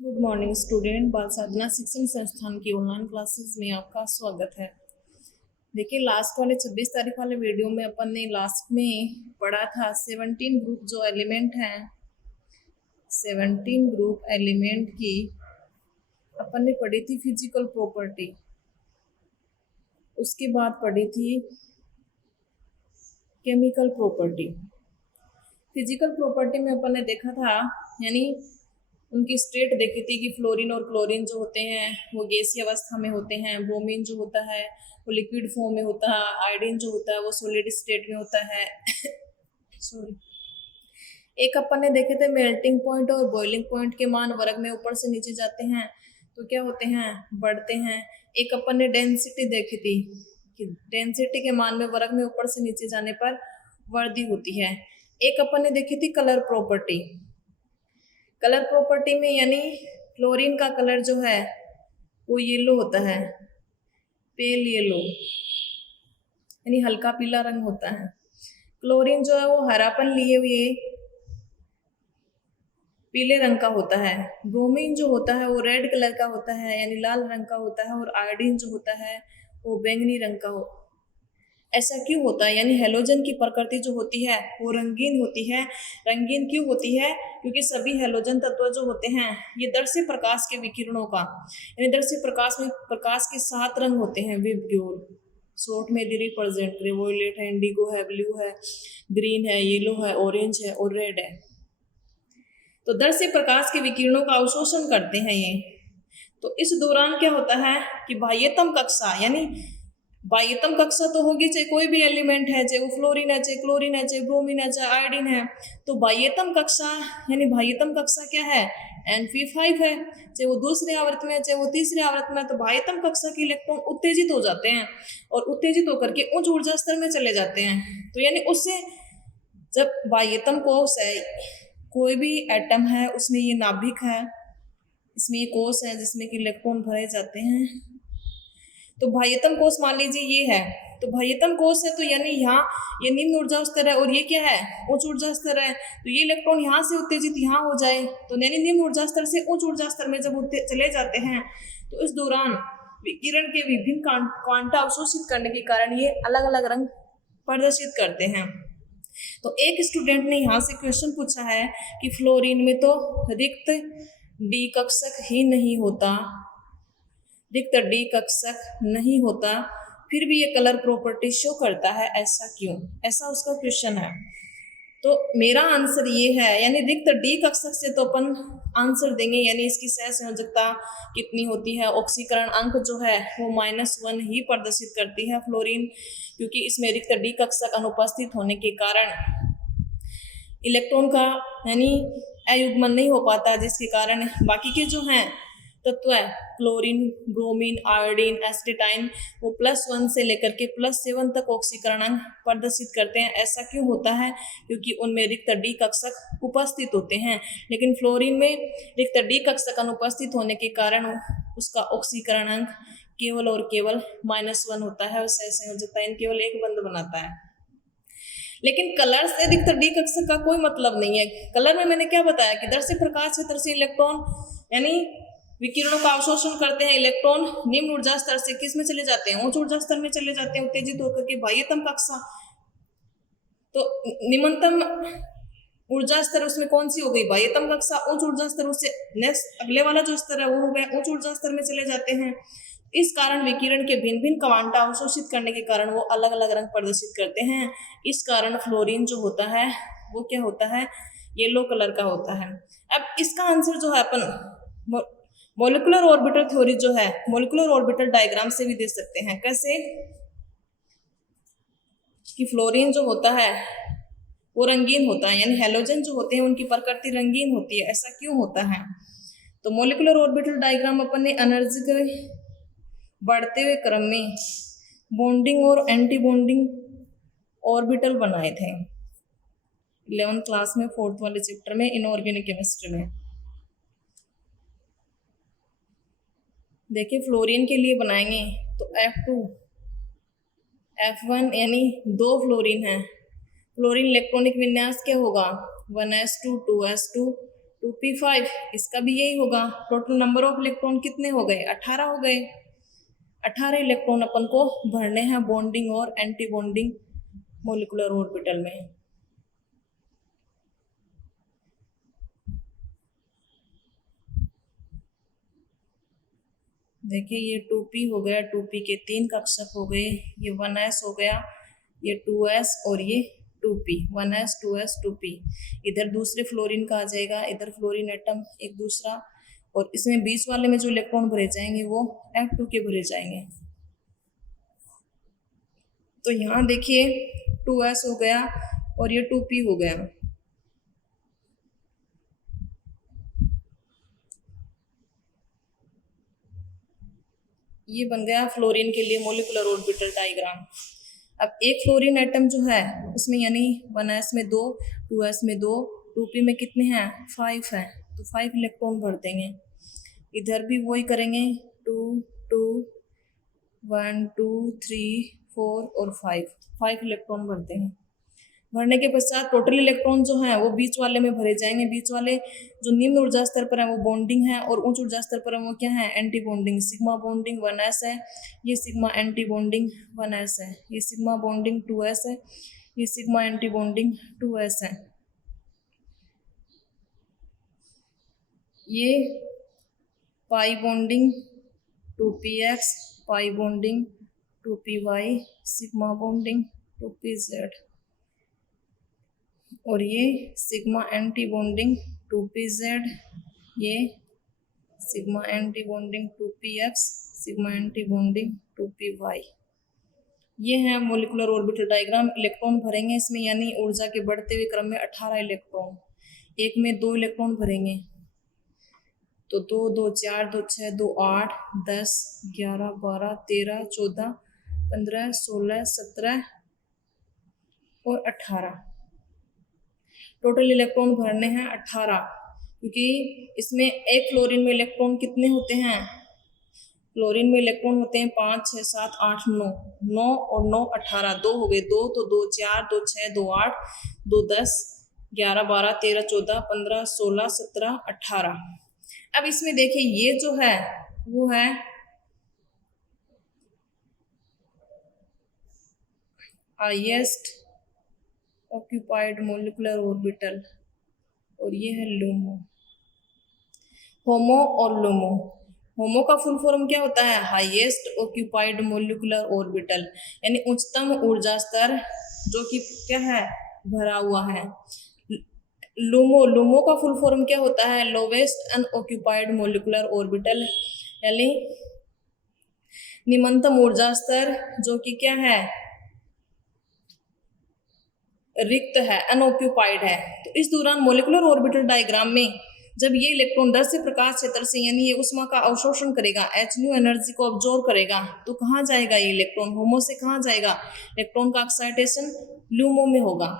Good morning student. बाल साधना शिक्षण संस्थान की ऑनलाइन क्लासेस में आपका स्वागत है। देखिए, लास्ट वाले 26 तारीख वाले वीडियो में अपन ने लास्ट में पढ़ा था 17 ग्रुप जो एलिमेंट हैं, 17 ग्रुप एलिमेंट की अपन ने पढ़ी थी फिजिकल प्रॉपर्टी। उसके बाद पढ़ी थी केमिकल प्रॉपर्टी। फिजिकल प्रॉपर्टी में अपन ने देखा था, यानी उनकी स्टेट देखी थी कि फ्लोरीन और क्लोरीन जो होते हैं वो गैसीय अवस्था में होते हैं, ब्रोमीन जो होता है वो लिक्विड फॉर्म में होता है, आयोडीन जो होता है वो सॉलिड स्टेट में होता है। सॉरी। एक अपन ने देखे थे मेल्टिंग पॉइंट और बॉइलिंग पॉइंट के मान वर्ग में ऊपर से नीचे जाते हैं तो क्या होते हैं, बढ़ते हैं। एक अपन ने डेंसिटी देखी थी कि डेंसिटी के मान में वर्ग में ऊपर से नीचे जाने पर वृद्धि होती है। एक अपन ने देखी थी कलर प्रॉपर्टी। कलर प्रॉपर्टी में यानी क्लोरीन का कलर जो है वो येलो होता है, पेल येलो, यानी हल्का पीला रंग होता है। क्लोरीन जो है वो हरापन लिए हुए पीले रंग का होता है। ब्रोमीन जो होता है वो रेड कलर का होता है, यानी लाल रंग का होता है। और आयोडीन जो होता है वो बैंगनी रंग का हो। ऐसा क्यों होता है, यानी हेलोजन की प्रकृति जो होती है वो रंगीन होती है। रंगीन क्यों होती है? क्योंकि सभी हेलोजन तत्व जो होते हैं ये दर्श्य प्रकाश के विकिरणों का, यानी दर्श्य प्रकाश में प्रकाश के 7 रंग होते हैं विबग्योर। शॉर्ट में दी रिप्रेजेंट वोयलेट है, इंडिगो है, ब्लू है, ग्रीन है, येलो है, ऑरेंज है और रेड है। तो दर्श्य प्रकाश के विकिरणों का अवशोषण करते हैं ये। तो इस दौरान क्या होता है कि बाह्यतम कक्षा, यानी बाह्यतम कक्षा तो होगी चाहे कोई भी एलिमेंट है, चाहे वो फ्लोरीन है, चाहे क्लोरीन है, चाहे ब्रोमीन है, चाहे आयोडीन है। तो बाह्यतम कक्षा, यानी बाह्यतम कक्षा क्या है, Np5 है। चाहे वो दूसरे आवर्त में है, चाहे वो तीसरे आवर्त में है, तो बाह्यतम कक्षा के इलेक्ट्रॉन उत्तेजित हो जाते हैं और उत्तेजित होकर के उच्च ऊर्जा स्तर में चले जाते हैं। तो यानी उससे जब बाह्यतम कोश है, कोई भी एटम है उसमें ये नाभिक है, इसमें ये कोश है जिसमें कि इलेक्ट्रॉन भरे जाते हैं। तो बाह्यतम कोश मान लीजिए ये है, तो बाह्यतम कोश है तो यानी यहाँ ये निम्न ऊर्जा स्तर है और ये क्या है, उच्च ऊर्जा स्तर है। तो ये इलेक्ट्रॉन यहाँ से उत्तेजित यहाँ हो जाए, तो यानी निम्न ऊर्जा स्तर से उच्च ऊर्जा स्तर में जब चले जाते हैं तो इस दौरान विकिरण के विभिन्न क्वांटा अवशोषित करने के कारण ये अलग अलग रंग प्रदर्शित करते हैं। तो एक स्टूडेंट ने यहाँ से क्वेश्चन पूछा है कि फ्लोरीन में तो रिक्त डी कक्षक ही नहीं होता, रिक्त डी कक्षक नहीं होता, फिर भी ये कलर प्रॉपर्टी शो करता है, ऐसा क्यों? ऐसा उसका क्वेश्चन है। तो मेरा आंसर ये है, यानी रिक्त डी कक्षक से तो अपन आंसर देंगे, यानी इसकी सह संयोजकता कितनी होती है, ऑक्सीकरण अंक जो है वो -1 ही प्रदर्शित करती है फ्लोरीन, क्योंकि इसमें रिक्त डी कक्षक अनुपस्थित होने के कारण इलेक्ट्रॉन का यानी अयुग्मन नहीं हो पाता, जिसके कारण बाकी के जो हैं तत्व है क्लोरीन, ब्रोमीन, आयोडीन, एसिटाइन, वो +1 से लेकर के +7 तक ऑक्सीकरण अंक प्रदर्शित करते हैं। ऐसा क्यों होता है? क्योंकि उनमें रिक्त डी कक्षक उपस्थित होते हैं, लेकिन फ्लोरीन में रिक्त डी कक्षक अनुपस्थित होने के कारण उसका ऑक्सीकरण अंक केवल और केवल -1 होता है और सहसंयोजकता इन केवल एक बंद बनाता है। लेकिन कलर से रिक्त डी कक्षक का कोई मतलब नहीं है। कलर में मैंने क्या बताया कि दर्श्य प्रकाश क्षेत्र से इलेक्ट्रॉन यानी विकिरणों का अवशोषण करते हैं। इलेक्ट्रॉन निम्न ऊर्जा स्तर से किस में चले जाते हैं, उच्च ऊर्जा स्तर में चले जाते हैं उत्तेजित होकर के बाह्यतम कक्षा। तो निम्नतम ऊर्जा स्तर उसमें कौन सी हो गई, बाह्यतम कक्षा। उच्च ऊर्जा स्तर उससे नेक्स्ट अगले वाला जो स्तर है वो हो गया उच्च ऊर्जा स्तर में चले जाते हैं। इस कारण विकिरण के भिन्न भिन्न क्वांटा अवशोषित करने के कारण वो अलग अलग रंग प्रदर्शित करते हैं। इस कारण फ्लोरीन जो होता है वो क्या होता है, येलो कलर का होता है। अब इसका आंसर जो है अपन मॉलिक्यूलर ऑर्बिटल थ्योरी जो है, मॉलिक्यूलर ऑर्बिटल डायग्राम से भी दे सकते हैं। कैसे कि फ्लोरीन जो होता है वो रंगीन होता है, यानी हेलोजन जो होते हैं उनकी प्रकृति रंगीन होती है। ऐसा क्यों होता है? तो मॉलिक्यूलर ऑर्बिटल डायग्राम अपन ने एनर्जी के बढ़ते हुए क्रम में बॉन्डिंग और एंटी बॉन्डिंग ऑर्बिटल बनाए थे 11th क्लास में 4th वाले चैप्टर में इनऑर्गेनिक केमिस्ट्री में। देखिए फ्लोरीन के लिए बनाएंगे तो F2 F1 यानी 2 फ्लोरीन है। फ्लोरीन इलेक्ट्रॉनिक विन्यास क्या होगा, 1s2 2s2 2p5, इसका भी यही होगा। टोटल नंबर ऑफ इलेक्ट्रॉन कितने हो गए? 18 हो गए। 18 इलेक्ट्रॉन अपन को भरने हैं बॉन्डिंग और एंटी बॉन्डिंग मोलिकुलर ऑर्बिटल में। देखिए ये 2p हो गया, 2p के 3 कक्षक हो गए, ये 1s हो गया, ये 2s और ये 2p, 1s 2s 2p। इधर दूसरे फ्लोरीन का आ जाएगा, इधर फ्लोरीन एटम एक दूसरा, और इसमें बीच वाले में जो इलेक्ट्रॉन भरे जाएंगे वो F2 के भरे जाएंगे। तो यहाँ देखिए 2s हो गया और ये 2p हो गया। ये बन गया फ्लोरीन के लिए मोलिकुलर ऑर्बिटल डायग्राम। अब एक फ्लोरीन एटम जो है उसमें यानी 1s में 2, 2s में 2, 2p में कितने हैं? 5 हैं, तो 5 इलेक्ट्रॉन भर देंगे। इधर भी वही करेंगे, 2 2 1 2 3 4 और 5 इलेक्ट्रॉन भर देंगे। भरने के पश्चात टोटल इलेक्ट्रॉन जो हैं वो बीच वाले में भरे जाएंगे। बीच वाले जो निम्न ऊर्जा स्तर पर है वो बॉन्डिंग है, और उच्च ऊर्जा स्तर पर है वो क्या है? Anti bonding. Sigma bonding 1s है, ये सिग्मा एंटी बॉन्डिंग 1s है, ये सिग्मा बॉन्डिंग 2s है, ये सिग्मा एंटी बॉन्डिंग 2s है। ये pi bonding 2px, pi bonding 2py, sigma bonding 2pz, और ये सिग्मा एंटी बॉन्डिंग 2pz, ये sigma anti bonding 2px, sigma anti bonding 2py। ये है मोलिकुलर ऑर्बिटल डायग्राम। इलेक्ट्रॉन भरेंगे इसमें, यानी ऊर्जा के बढ़ते हुए क्रम में 18 इलेक्ट्रॉन। एक में 2 इलेक्ट्रॉन भरेंगे, तो 2 2 4 2 6 2 8 10 11 12 13 14 15 16 17 और 18। टोटल इलेक्ट्रॉन भरने हैं 18, क्योंकि इसमें एक फ्लोरीन में इलेक्ट्रॉन कितने होते हैं? फ्लोरीन में इलेक्ट्रॉन होते हैं 5 6 7 8 9, 9 और 9 18, 2 हो गए, 2 तो 2 4 2 6 2 8 2 10 11 12 13 14 15 16 17 18। अब इसमें देखिए ये जो है वो है हाईएस्ट ऑक्यूपाइड मोलिकुलर ऑर्बिटल, और ये है LUMO। होमो और LUMO। होमो का फुल फॉर्म क्या होता है? हाईएस्ट ऑक्यूपाइड मोलिकुलर ऑर्बिटल, यानी उच्चतम ऊर्जा स्तर जो कि क्या है? भरा हुआ है। LUMO का फुल फॉर्म क्या होता है? लोवेस्ट अनऑक्यूपाइड मोलिकुलर ऑर्बिटल, यानी निम्नतम ऊर्जा स्तर जो कि क्या है? रिक्त है, अनऑक्यूपाइड है। तो इस दौरान मोलिकुलर ऑर्बिटल डायग्राम में जब ये इलेक्ट्रॉन 10 से प्रकाश क्षेत्र से यानी ये उष्मा का अवशोषण करेगा, hν एनर्जी को ऑब्जॉर्व करेगा, तो कहाँ जाएगा ये इलेक्ट्रॉन? होमो से कहाँ जाएगा? इलेक्ट्रॉन का एक्साइटेशन LUMO में होगा।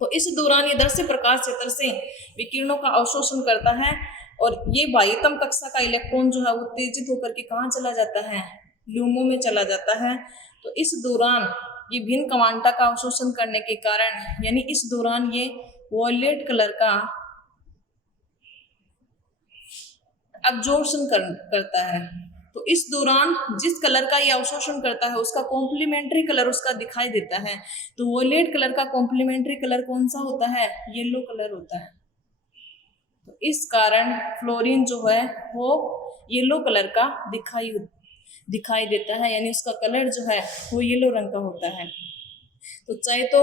तो इस दौरान ये 10 से प्रकाश क्षेत्र से विकिरणों का अवशोषण करता है, और ये बाह्यतम कक्षा का इलेक्ट्रॉन जो है वो उत्तेजित होकर के कहाँ चला जाता है? LUMO में चला जाता है। तो इस दौरान ये भिन्न क्वांटा का अवशोषण करने के कारण, यानी इस दौरान ये वॉयलेट कलर का अब्जॉर्प्शन करता है। तो इस दौरान जिस कलर का ये अवशोषण करता है उसका कॉम्प्लीमेंट्री कलर उसका दिखाई देता है। तो वॉयलेट कलर का कॉम्प्लीमेंट्री कलर कौन सा होता है? येलो कलर होता है। तो इस कारण फ्लोरीन जो है वो येलो कलर का दिखाई देता है, यानी उसका कलर जो है वो येलो रंग का होता है। तो चाहे तो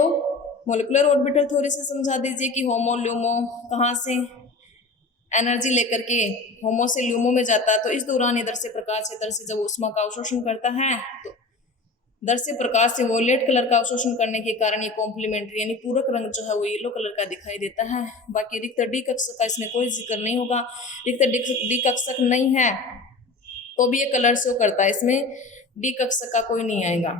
मोलिकुलर ऑर्बिटल थ्योरी से समझा दीजिए कि होमो LUMO कहाँ से एनर्जी लेकर के होमो से LUMO में जाता है, तो इस दौरान इधर से प्रकाश क्षेत्र से जब उष्मा का अवशोषण करता है तो इधर से प्रकाश से वॉयलेट कलर का अवशोषण करने के कारण ये कॉम्प्लीमेंट्री यानी पूरक रंग जो है वो येलो कलर का दिखाई देता है। बाकी रिक्त डी कक्षक का इसमें कोई जिक्र नहीं होगा। रिक्त डी कक्षक नहीं है तो भी ये कलर शो करता है, इसमें डी कक्षक का कोई नहीं आएगा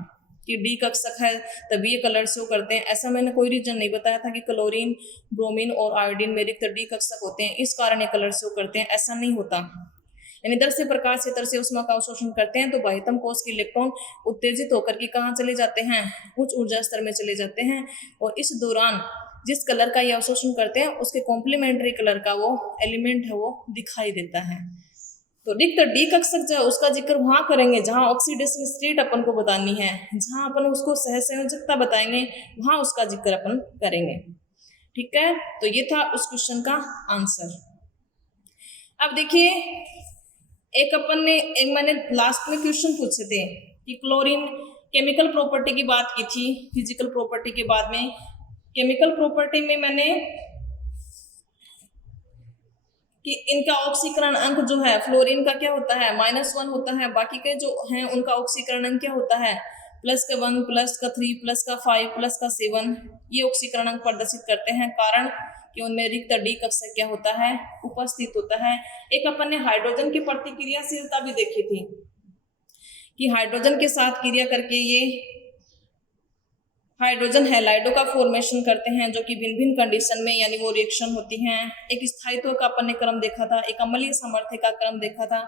कि डी कक्षक है तभी ये कलर शो करते हैं। ऐसा मैंने कोई रीजन नहीं बताया था कि क्लोरीन, ब्रोमीन और आयोडीन में रिक्त डी कक्षक होते हैं इस कारण ये कलर शो करते हैं, ऐसा नहीं होता। यानी इधर से प्रकाश क्षेत्र से उष्मा का अवशोषण करते हैं तो बाह्यतम कोश के इलेक्ट्रॉन उत्तेजित होकर के कहाँ चले जाते हैं? उच्च ऊर्जा स्तर में चले जाते हैं, और इस दौरान जिस कलर का ये अवशोषण करते हैं उसके कॉम्प्लीमेंट्री कलर का वो एलिमेंट है वो दिखाई देता है। तो रिक्त डी कक्षक जो है उसका जिक्र वहां करेंगे जहां ऑक्सीडेशन स्टेट अपन को बतानी है, जहां अपन उसको सहसंयोजकता बताएंगे वहां उसका जिक्र अपन करेंगे। ठीक है, तो ये था उस क्वेश्चन का आंसर। अब देखिए एक मैंने लास्ट में क्वेश्चन पूछे थे कि क्लोरीन केमिकल प्रॉपर्टी की बात की थी, फिजिकल प्रॉपर्टी के बाद में केमिकल प्रॉपर्टी में मैंने कि इनका ऑक्सीकरण अंक जो है फ्लोरीन का क्या होता है -1 होता है, बाकी के जो हैं उनका ऑक्सीकरण अंक क्या होता है +1 +3 +5 +7। ये ऑक्सीकरण अंक प्रदर्शित करते हैं, कारण कि उनमें रिक्त डी कक्षक क्या होता है उपस्थित होता है। एक अपन ने हाइड्रोजन की प्रतिक्रियाशीलता भी देखी थी कि हाइड्रोजन के साथ क्रिया करके ये हाइड्रोजन हैलाइडो का फॉर्मेशन करते हैं जो कि भिन्न भिन्न कंडीशन में यानी वो रिएक्शन होती हैं। एक स्थायित्व का अपन ने क्रम देखा था, एक अम्लीय सामर्थ्य का क्रम देखा था,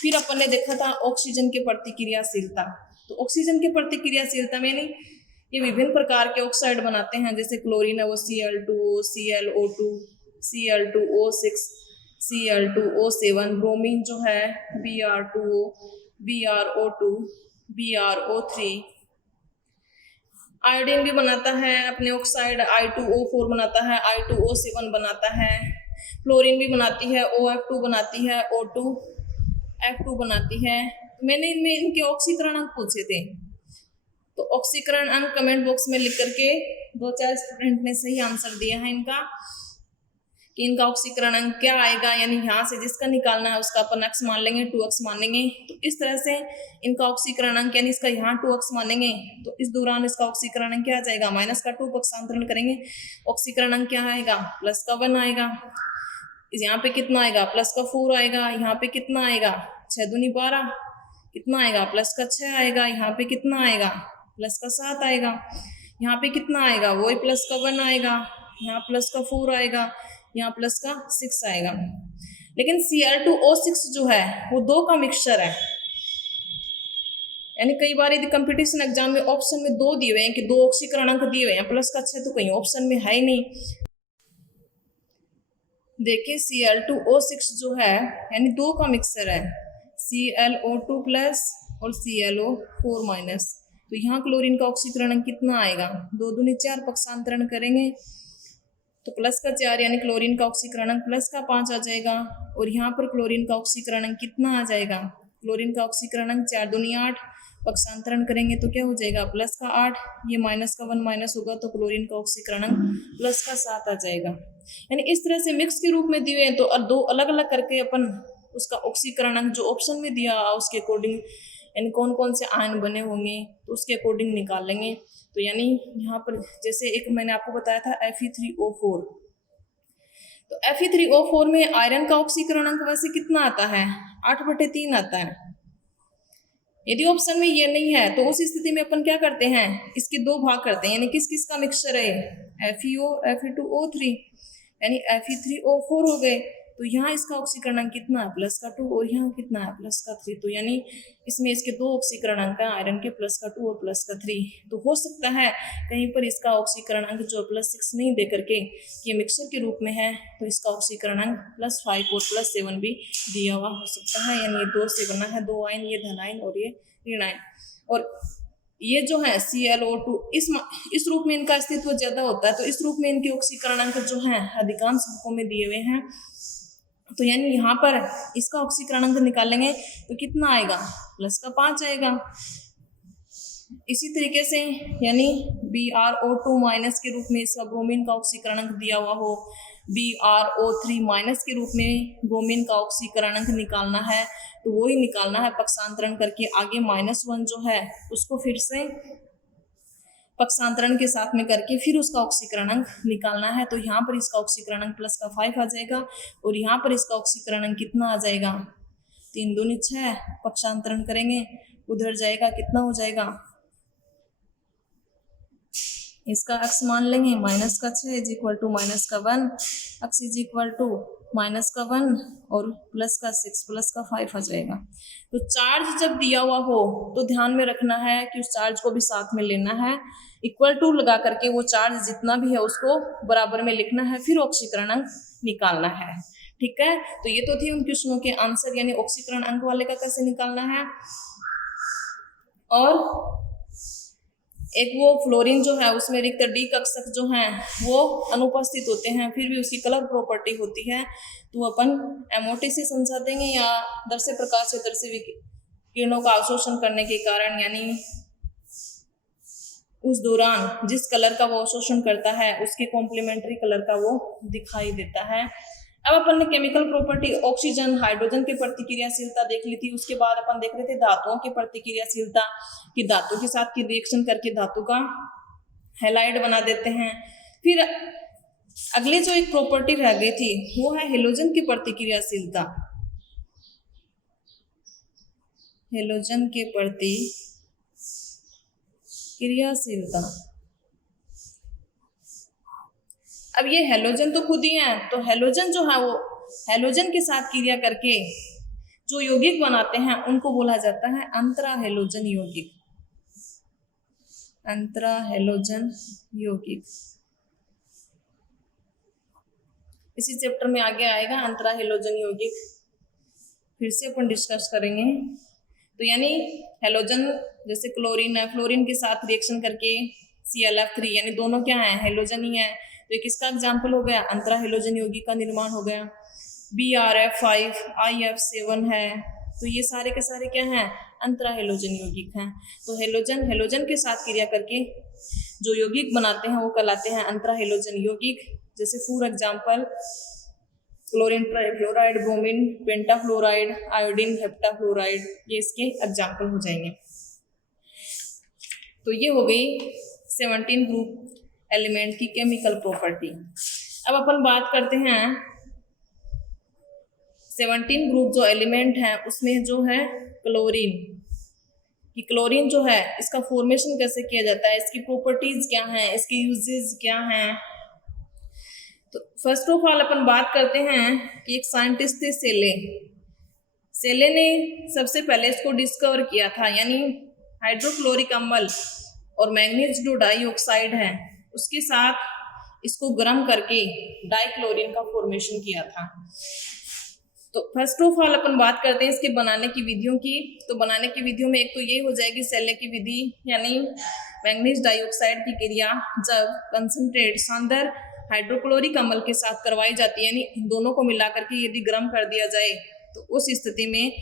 फिर अपन ने देखा था ऑक्सीजन की प्रतिक्रियाशीलता। तो ऑक्सीजन की प्रतिक्रियाशीलता में नहीं ये विभिन्न प्रकार के ऑक्साइड बनाते हैं, जैसे क्लोरीन है वो Cl2O, ClO2, Cl2O6, Cl2O7, bromine जो है Br2O, BrO2, BrO3, आयोडीन भी बनाता है अपने ऑक्साइड I2O4 बनाता है, I2O7 बनाता है, फ्लोरीन भी बनाती है, OF2 बनाती है, O2F2 बनाती है। मैंने इनमें इनके ऑक्सीकरण अंक पूछे थे, तो ऑक्सीकरण अंक कमेंट बॉक्स में लिख करके 2-4 स्टूडेंट ने सही आंसर दिया है इनका कि इनका ऑक्सीकरण अंक क्या आएगा, यानी यहाँ से जिसका निकालना है उसका अपन x मान लेंगे, 2x मान लेंगे। तो इस तरह से इनका ऑक्सीकरण अंक यानी इसका यहाँ 2x मानेंगे तो इस दौरान इसका ऑक्सीकरण अंक क्या आ जाएगा -2 पक्षांतरण करेंगे, ऑक्सीकरण अंक क्या आएगा +1 आएगा। इस यहाँ पे कितना आएगा +4 आएगा, यहाँ पे कितना आएगा 6 दूनी 12, कितना आएगा +6 आएगा, यहाँ पे कितना आएगा +7 आएगा, यहाँ पे कितना आएगा वही +1 आएगा, यहाँ +4 आएगा, यहाँ +6 आएगा। लेकिन Cl2O6 जो है वो 2 का मिक्सचर है, यानी कई बार यदि कंपटीशन एग्जाम में ऑप्शन में 2 दिए हुए हैं कि 2 ऑक्सीकरण अंक दिए हुए हैं, +6 तो कहीं ऑप्शन में है ही नहीं। देखिए Cl2O6 जो है यानी 2 का मिक्सचर है, ClO2+ और ClO4-। तो यहाँ क्लोरीन का ऑक्सीकरण अंक कितना आएगा 2 दूनी 4 पक्षांतरण करेंगे तो +4 यानी क्लोरीन का ऑक्सीकरण अंक +5 आ जाएगा। और यहाँ पर क्लोरीन का ऑक्सीकरण अंक कितना आ जाएगा, क्लोरीन का ऑक्सीकरण अंक 4 दूनी 8, पक्षांतरण करेंगे तो क्या हो जाएगा +8, ये -1 माइनस होगा तो क्लोरीन का ऑक्सीकरण अंक +7 आ जाएगा। यानी इस तरह से मिक्स के रूप में दिए हैं तो 2 अलग अलग करके अपन उसका ऑक्सीकरण अंक जो ऑप्शन में दिया उसके अकॉर्डिंग यानी कौन कौन से आयन बने होंगे तो उसके अकॉर्डिंग निकाल लेंगे। तो यानी यहाँ पर जैसे एक मैंने आपको बताया था Fe3O4, तो Fe3O4 में आयरन का ऑक्सीकरण अंक वैसे कितना आता है 8/3 आता है। यदि ऑप्शन में ये नहीं है तो उस स्थिति में अपन क्या करते हैं इसके 2 भाग करते हैं, यानी किस किस का मिक्सचर है FeO Fe2O3 यानी Fe3O4 हो गए। तो यहाँ इसका ऑक्सीकरण अंक कितना है +2 और यहाँ कितना है +3, तो यानी इसमें इसके 2 ऑक्सीकरण अंक है आयरन के +2 और +3। तो हो सकता है कहीं पर इसका ऑक्सीकरण अंक जो +6 नहीं दे करके ये मिक्सचर के रूप में है तो इसका ऑक्सीकरण अंक +5 और +7 भी दिया हुआ हो सकता है, यानी ये 2 से बना है 2 आयन, ये धन आयन और ये ऋण आयन। और ये जो है ClO2 इस रूप में इनका अस्तित्व ज्यादा होता है, तो इस रूप में इनके ऑक्सीकरण अंक जो है अधिकांश बुकों में दिए हुए हैं। तो यानी यहाँ पर इसका ऑक्सीकरण अंक निकालेंगे तो कितना आएगा +5 आएगा। इसी तरीके से यानी BrO2- के रूप में इसका ब्रोमीन का ऑक्सीकरण अंक दिया हुआ हो, BrO3- के रूप में ब्रोमीन का ऑक्सीकरण अंक निकालना है तो वो ही निकालना है पक्षांतरण करके। आगे -1 जो है उसको फिर से पक्षांतरण के साथ में करके फिर उसका ऑक्सीकरण अंक निकालना है। तो यहाँ पर इसका ऑक्सीकरण अंक +5 आ जाएगा और यहाँ पर इसका ऑक्सीकरण अंक कितना आ जाएगा 3 दूनी 6, पक्षांतरण करेंगे उधर जाएगा कितना हो जाएगा, इसका x मान लेंगे -6 = -1, x = माइनस का 1 और प्लस का 6 प्लस का 5 आ जाएगा। तो चार्ज जब दिया हुआ हो तो ध्यान में रखना है कि उस चार्ज को भी साथ में लेना है, इक्वल टू लगा करके वो चार्ज जितना भी है उसको बराबर में लिखना है, फिर ऑक्सीकरण अंक निकालना है। ठीक है, तो ये तो थी उन क्वेश्चनों के आंसर, यानी ऑक्सीकरण अंक वाले का कैसे निकालना है। और एक वो फ्लोरीन जो है उसमें रिक्त डी कक्षक जो हैं वो अनुपस्थित होते हैं, फिर भी उसकी कलर प्रॉपर्टी होती है, तो अपन MOT से समझा देंगे, या दर्शक प्रकाश से दर्शक किरणों का अवशोषण करने के कारण, यानी उस दौरान जिस कलर का वो अवशोषण करता है उसके कॉम्प्लीमेंट्री कलर का वो दिखाई देता है। अब अपन ने केमिकल प्रॉपर्टी ऑक्सीजन हाइड्रोजन की प्रतिक्रियाशीलता देख ली थी। उसके बाद अपन देख रहे थे धातुओं की प्रतिक्रियाशीलता, कि धातु के साथ की रिएक्शन करके धातु का हैलाइड बना देते हैं। फिर अगली जो एक प्रॉपर्टी रह गई थी वो है हेलोजन की प्रतिक्रियाशीलता। हेलोजन के प्रति क्रियाशीलता, अब ये हेलोजन तो खुद ही है, तो हेलोजन जो है वो हेलोजन के साथ क्रिया करके जो यौगिक बनाते हैं उनको बोला जाता है अंतरा हेलोजन यौगिक। अंतरा हेलोजन यौगिक इसी चैप्टर में आगे आएगा, अंतरा हेलोजन यौगिक फिर से अपन डिस्कस करेंगे। तो यानी हेलोजन जैसे क्लोरीन है, फ्लोरीन के साथ रिएक्शन करके ClF3, यानी दोनों क्या है, हेलोजन ही है, तो ये किसका एग्जाम्पल हो गया, अंतरा हेलोजन यौगिक का निर्माण हो गया। BrF5 IF7 है, तो ये सारे के सारे क्या हैं, अंतरा हेलोजन यौगिक हैं। तो हेलोजन के साथ क्रिया करके जो यौगिक बनाते हैं वो कहलाते हैं अंतरा हेलोजन यौगिक। जैसे for example chlorine trifluoride, bromine pentafluoride, iodine heptafluoride, ये इसके एग्जाम्पल हो जाएंगे। तो ये हो गई 17 ग्रुप एलिमेंट की केमिकल प्रॉपर्टी। अब अपन बात करते हैं 17 ग्रुप जो एलिमेंट है उसमें जो है क्लोरीन, कि क्लोरीन जो है इसका फॉर्मेशन कैसे किया जाता है, इसकी प्रॉपर्टीज क्या हैं, इसके यूजेस क्या हैं। तो फर्स्ट ऑफ ऑल अपन बात करते हैं कि एक साइंटिस्ट थे सेले ने सबसे पहले इसको डिस्कवर किया था, यानी हाइड्रोक्लोरिक अम्ल और मैग्नीज जो डाइऑक्साइड है उसके साथ इसको गर्म करके डाइक्लोरीन का फॉर्मेशन किया था। तो फर्स्ट ऑफ ऑल अपन बात करते हैं इसके बनाने की विधियों की। तो बनाने की विधियों में एक तो ये हो जाएगी सेले की विधि, यानी मैग्नीज डाइऑक्साइड की क्रिया जब कंसंट्रेट शानदार हाइड्रोक्लोरिक अम्ल के साथ करवाई जाती है, यानी इन दोनों को मिलाकर के यदि गर्म कर दिया जाए तो उस स्थिति में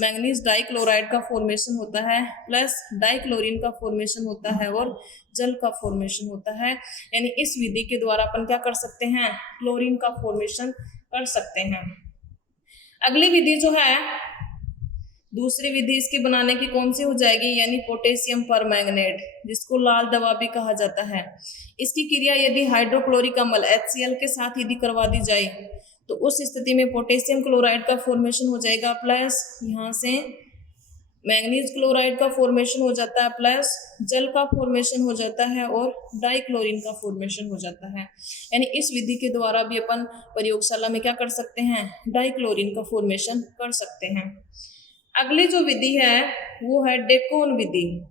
मैग्नीज डाइक्लोराइड का फॉर्मेशन होता है, प्लस डाइक्लोरीन का फॉर्मेशन होता है और जल का फॉर्मेशन होता है। यानी इस विधि के द्वारा अपन क्या कर सकते हैं, क्लोरीन का फॉर्मेशन कर सकते हैं। अगली विधि जो है, दूसरी विधि इसकी बनाने की कौन सी हो जाएगी, यानी पोटेशियम परमैंगनेट, जिसको लाल दवा भी कहा जाता है। इसकी क्रिया यदि हाइड्रोक्लोरिक अम्ल HCl के साथ यदि करवा दी जाए तो उस स्थिति में पोटेशियम क्लोराइड का फॉर्मेशन हो जाएगा, प्लस यहाँ से मैग्नीज क्लोराइड का फॉर्मेशन हो जाता है, प्लस जल का फॉर्मेशन हो जाता है और डाइक्लोरीन का फॉर्मेशन हो जाता है। यानी इस विधि के द्वारा भी अपन प्रयोगशाला में क्या कर सकते हैं, डाइक्लोरीन का फॉर्मेशन कर सकते हैं। अगली जो विधि है वो है डेकोन विधि,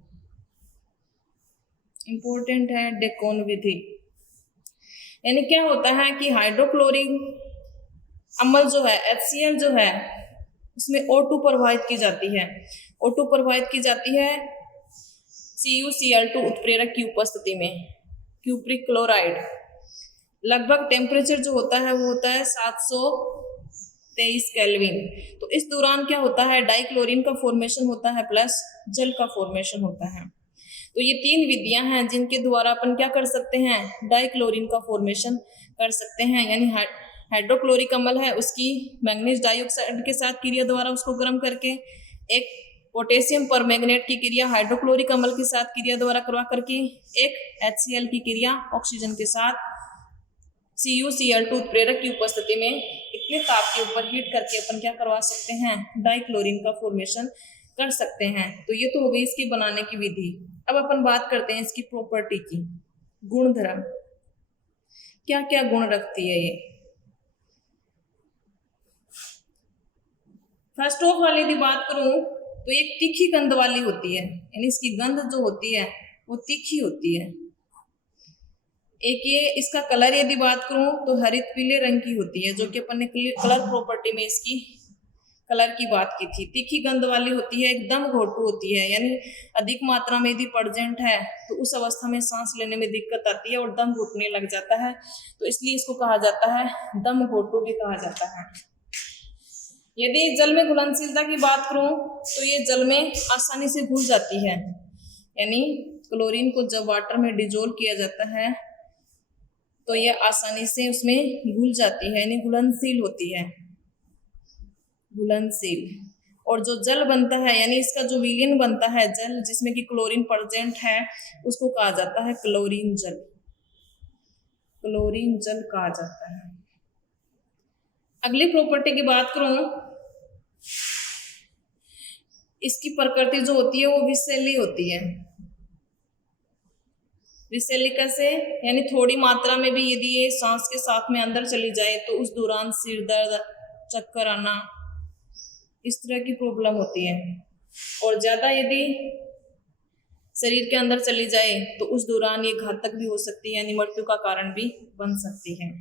इंपॉर्टेंट है डेकोन विधि। यानी क्या होता है कि हाइड्रोक्लोरिक अम्ल जो है HCl जो है उसमें O2 प्रवाहित की जाती है, O2 प्रवाहित की जाती है CuCl2 उत्प्रेरक की उपस्थिति में, क्यूप्रिक क्लोराइड। लगभग टेम्परेचर जो होता है वो होता है 723 केल्विन। तो इस दौरान क्या होता है, डाइक्लोरीन का फॉर्मेशन होता है प्लस जल का फॉर्मेशन होता है। तो ये तीन विधियां हैं जिनके द्वारा अपन क्या कर सकते हैं, डाइक्लोरीन का फॉर्मेशन कर सकते हैं। यानी हाइड्रोक्लोरिक अम्ल है उसकी मैग्नीज डाइऑक्साइड के साथ क्रिया द्वारा उसको गर्म करके, एक पोटेशियम परमैंगनेट की क्रिया हाइड्रोक्लोरिक अम्ल के साथ क्रिया द्वारा करवा करके, एक HCl की क्रिया ऑक्सीजन के साथ CuCl2 उत्प्रेरक की उपस्थिति में इतने ताप के ऊपर हीट करके अपन क्या करवा सकते हैं, डाइक्लोरीन का फॉर्मेशन कर सकते हैं। तो ये तो हो गई इसकी बनाने की विधि। अब अपन बात करते हैं इसकी प्रॉपर्टी की, गुणधर्म क्या क्या गुण रखती है ये। फर्स्ट ऑफ वाली यदि बात करूं तो एक तीखी गंध वाली होती है, यानी इसकी गंध जो होती है वो तीखी होती है। एक ये इसका कलर यदि बात करूं तो हरित पीले रंग की होती है, जो कि अपन ने कलर प्रॉपर्टी में इसकी कलर की बात की थी। तीखी गंध वाली होती है, एकदम घोटू होती है, यानी अधिक मात्रा में यदि प्रेजेंट है तो उस अवस्था में सांस लेने में दिक्कत आती है और दम घुटने लग जाता है, तो इसलिए इसको कहा जाता है दम घोटू भी कहा जाता है। यदि जल में घुलनशीलता की बात करूं तो ये जल में आसानी से घुल जाती है, यानी क्लोरीन को जब वाटर में डिजोल्व किया जाता है तो ये आसानी से उसमें घुल जाती है, यानी घुलनशील होती है, घुलनशील। और जो जल बनता है, यानी इसका जो विलयन बनता है जल जिसमें कि क्लोरीन प्रेजेंट है, उसको कहा जाता है क्लोरीन जल, क्लोरीन जल कहा जाता है। अगली प्रॉपर्टी की बात करूं, इसकी प्रकृति जो होती है वो विषैली होती है। विषैली कैसे, यानी थोड़ी मात्रा में भी यदि ये सांस के साथ में अंदर चली जाए तो उस दौरान सिर दर्द, चक्कर आना, इस तरह की प्रॉब्लम होती है। और ज्यादा यदि शरीर के अंदर चली जाए तो उस दौरान ये घातक भी हो सकती है, यानी मृत्यु का कारण भी बन सकती है।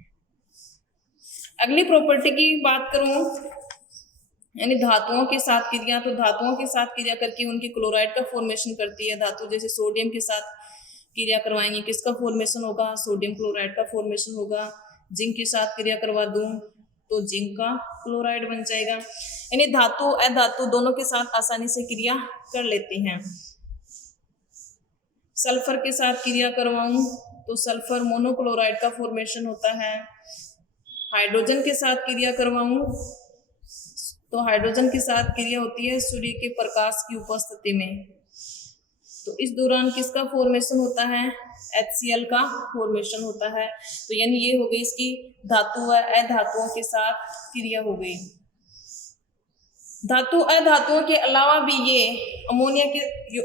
अगली प्रॉपर्टी की बात करूं, यानी धातुओं के साथ क्रिया, तो धातुओं के साथ क्रिया करके उनकी क्लोराइड का फॉर्मेशन करती है। धातु जैसे सोडियम के साथ क्रिया करवाएंगे, किसका फॉर्मेशन होगा, सोडियम क्लोराइड का फॉर्मेशन होगा। जिंक के साथ क्रिया करवा दूं तो जिंक का क्लोराइड बन जाएगा। यानी धातु अधातु दोनों के साथ आसानी से क्रिया कर लेती हैं। सल्फर के साथ क्रिया करवाऊं तो सल्फर मोनोक्लोराइड का फॉर्मेशन होता है। हाइड्रोजन के साथ क्रिया करवाऊं तो हाइड्रोजन के साथ क्रिया होती है सूर्य के प्रकाश की उपस्थिति में, तो इस दौरान किसका फॉर्मेशन होता है, HCl का फॉर्मेशन होता है। तो यानी ये हो गई इसकी धातु व अधातुओं के साथ क्रिया हो गई। धातु अधातुओं के अलावा भी ये अमोनिया के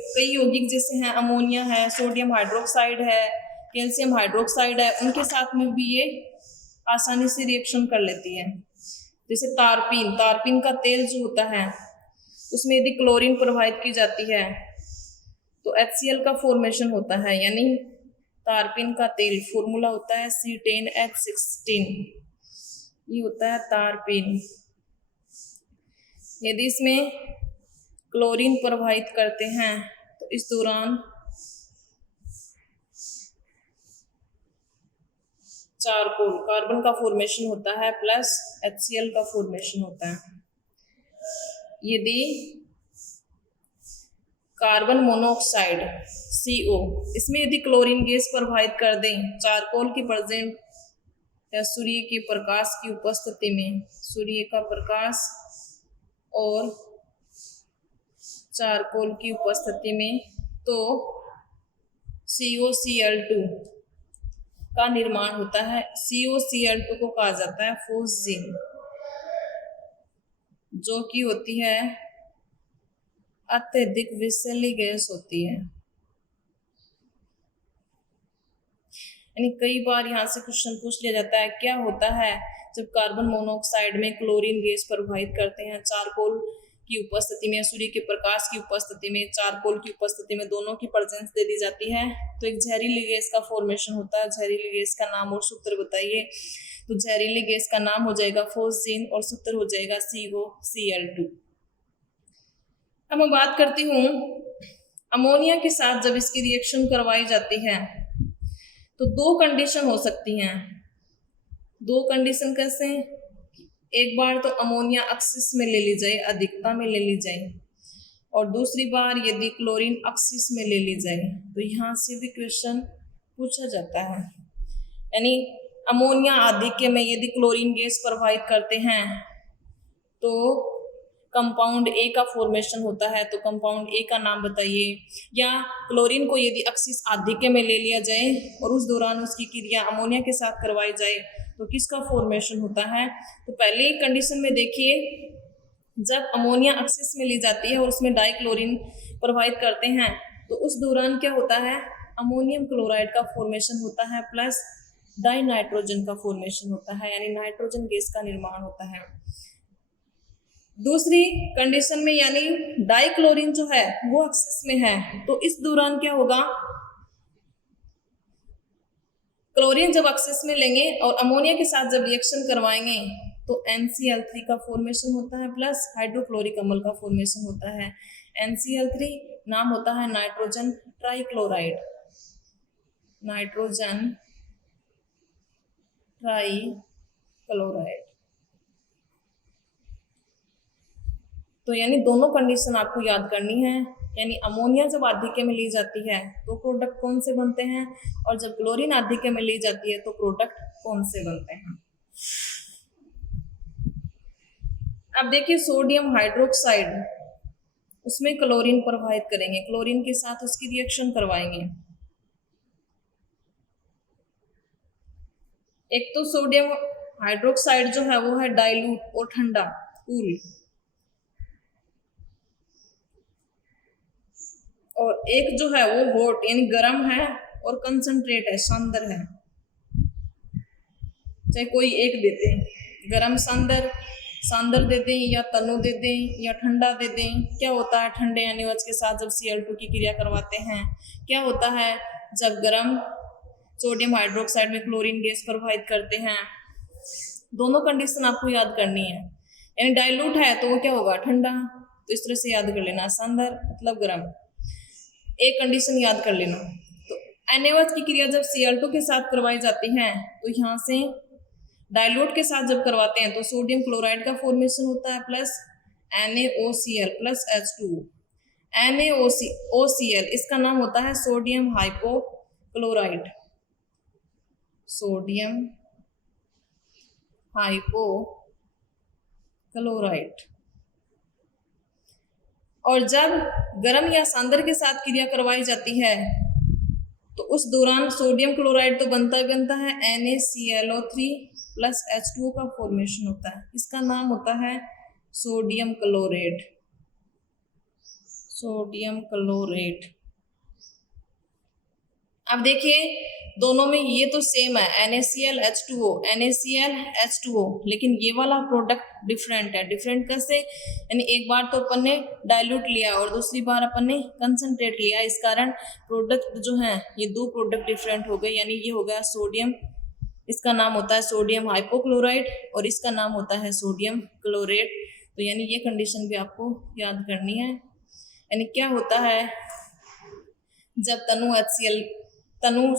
कई यौगिक जैसे हैं, अमोनिया है, सोडियम हाइड्रोक्साइड है, कैल्शियम हाइड्रोक्साइड है, उनके साथ में भी ये आसानी से रिएक्शन कर लेती है। जैसे तारपीन, तारपीन का तेल जो होता है उसमें यदि क्लोरीन प्रवाहित की जाती है तो HCl का फॉर्मेशन होता है, यानी तारपीन का तेल फॉर्मूला होता है C10H16, ये होता है तारपीन। यदि इसमें क्लोरीन प्रवाहित करते हैं तो इस दौरान चारकोल कार्बन का फॉर्मेशन होता है प्लस HCl का फॉर्मेशन होता है। यदि कार्बन मोनोऑक्साइड CO, इसमें यदि क्लोरीन गैस प्रवाहित कर दें चारकोल की प्रेजेंट या सूर्य के प्रकाश की उपस्थिति में, सूर्य का प्रकाश और चारकोल की उपस्थिति में, तो COCl2 का निर्माण होता है। COCl2 को कहा जाता है फोस्जीन, जो कि होती है अत्यधिक विषैली गैस होती है। यानी कई बार यहाँ से क्वेश्चन पूछ लिया जाता है, क्या होता है जब कार्बन मोनोऑक्साइड में क्लोरीन गैस प्रवाहित करते हैं चारकोल की उपस्थिति में, सूर्य के प्रकाश की उपस्थिति में, चारकोल की उपस्थिति में, दोनों की प्रेजेंस दे दी जाती है तो एक जहरीली गैस का फॉर्मेशन होता है। जहरीली गैस का नाम और सूत्र बताइए। तो जहरीली गैस का नाम हो जाएगा फोस्जीन और सूत्र हो जाएगा COCl2। अब मैं बात करती हूँ अमोनिया के साथ जब इसकी रिएक्शन करवाई जाती है तो दो कंडीशन हो सकती हैं। दो कंडीशन कैसे, एक बार तो अमोनिया एक्सिस में ले ली जाए, अधिकता में ले ली जाए, और दूसरी बार यदि क्लोरीन एक्सिस में ले ली जाए, तो यहाँ से भी क्वेश्चन पूछा जाता है। यानी अमोनिया आधिक्य में यदि क्लोरीन गैस प्रवाहित करते हैं तो कंपाउंड A का फॉर्मेशन होता है, तो कंपाउंड A का नाम बताइए। या क्लोरीन को यदि एक्सिस आधिक्य में ले लिया जाए और उस दौरान उसकी क्रिया अमोनिया के साथ करवाई जाए तो किसका फॉर्मेशन होता है। तो पहले ही कंडीशन में देखिए, जब अमोनिया एक्सिस में ली जाती है और उसमें डाइक्लोरीन प्रवाहित करते हैं तो उस दौरान क्या होता है, अमोनियम क्लोराइड का फॉर्मेशन होता है प्लस डाई नाइट्रोजन का फॉर्मेशन होता है, यानी नाइट्रोजन गैस का निर्माण होता है। दूसरी कंडीशन में यानी डाइक्लोरीन जो है वो एक्सेस में है, तो इस दौरान क्या होगा, क्लोरीन जब एक्सेस में लेंगे और अमोनिया के साथ जब रिएक्शन करवाएंगे तो NCl3 का फॉर्मेशन होता है प्लस हाइड्रोक्लोरिक अम्ल का फॉर्मेशन होता है। NCl3 नाम होता है नाइट्रोजन ट्राइक्लोराइड, नाइट्रोजन ट्राइक्लोराइड। तो यानी दोनों कंडीशन आपको याद करनी है, यानी अमोनिया जब आधिक्य में ली जाती है तो प्रोडक्ट कौन से बनते हैं, और जब क्लोरीन आधिक्य में ली जाती है तो प्रोडक्ट कौन से बनते हैं। अब देखिए सोडियम हाइड्रोक्साइड, उसमें क्लोरीन प्रवाहित करेंगे, क्लोरीन के साथ उसकी रिएक्शन करवाएंगे। एक तो सोडियम हाइड्रोक्साइड जो है वो है डाइल्यूट और ठंडा, कूल, और एक जो है वो हॉट यानी गर्म है और कंसंट्रेट है, सांद्र है। चाहे कोई एक देते हैं, गर्म सांद्र दे दें या तनु दे दें या ठंडा दे दें। क्या होता है ठंडे NaOH के साथ जब Cl2 की क्रिया करवाते हैं, क्या होता है जब गर्म सोडियम हाइड्रोक्साइड में क्लोरीन गैस प्रवाहित करते हैं। दोनों कंडीशन आपको याद करनी है, यानी डाइल्यूट है तो वो क्या होगा, ठंडा, तो इस तरह से याद कर लेना, सांद्र मतलब गर्म। एक कंडीशन याद कर लेना। तो NaOH की क्रिया जब Cl2 के साथ करवाई जाती है तो यहाँ से डाइल्यूट के साथ जब करवाते हैं तो सोडियम क्लोराइड का फॉर्मेशन होता है plus NaOCl plus H2O। NaOCl इसका नाम होता है सोडियम हाइपोक्लोराइड, सोडियम हाइपोक्लोराइड। और जब गर्म या सांद्र के साथ क्रिया करवाई जाती है तो उस दौरान सोडियम क्लोराइड तो बनता है NaClO3 प्लस H2O का फॉर्मेशन होता है, इसका नाम होता है सोडियम क्लोरेट, सोडियम क्लोरेट। अब देखिए दोनों में ये तो सेम है NaCl H2O, लेकिन ये वाला प्रोडक्ट डिफरेंट है। डिफरेंट कैसे, यानी एक बार तो अपन ने डाइल्यूट लिया और दूसरी बार अपन ने कंसंट्रेट लिया, इस कारण प्रोडक्ट जो है ये दो प्रोडक्ट डिफरेंट हो गए। यानी ये हो गया सोडियम, इसका नाम होता है सोडियम हाइपोक्लोराइड और इसका नाम होता है सोडियम क्लोरेट। तो यानी ये कंडीशन भी आपको याद करनी है। यानी क्या होता है जब तनु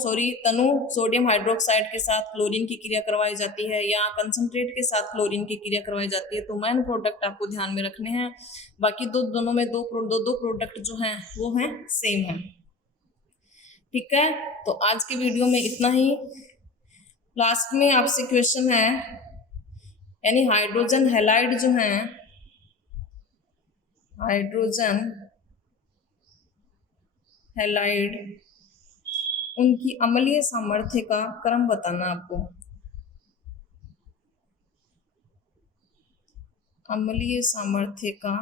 सोडियम हाइड्रोक्साइड के साथ क्लोरीन की क्रिया करवाई जाती है या कंसंट्रेट के साथ क्लोरीन की क्रिया करवाई जाती है तो मेन प्रोडक्ट आपको ध्यान में रखने हैं। बाकी दोनों में दो प्रोडक्ट जो हैं वो हैं सेम है। ठीक है, तो आज की वीडियो में इतना ही। लास्ट में आपसे क्वेश्चन है, यानी हाइड्रोजन हैलाइड जो है, हाइड्रोजन हैलाइड, उनकी अम्लीय सामर्थ्य का क्रम बताना आपको। अम्लीय सामर्थ्य का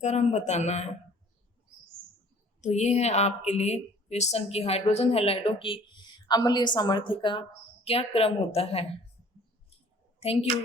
क्रम बताना है। तो ये है आपके लिए क्वेश्चन की हाइड्रोजन हैलाइडों की अम्लीय सामर्थ्य का क्या क्रम होता है। Thank you.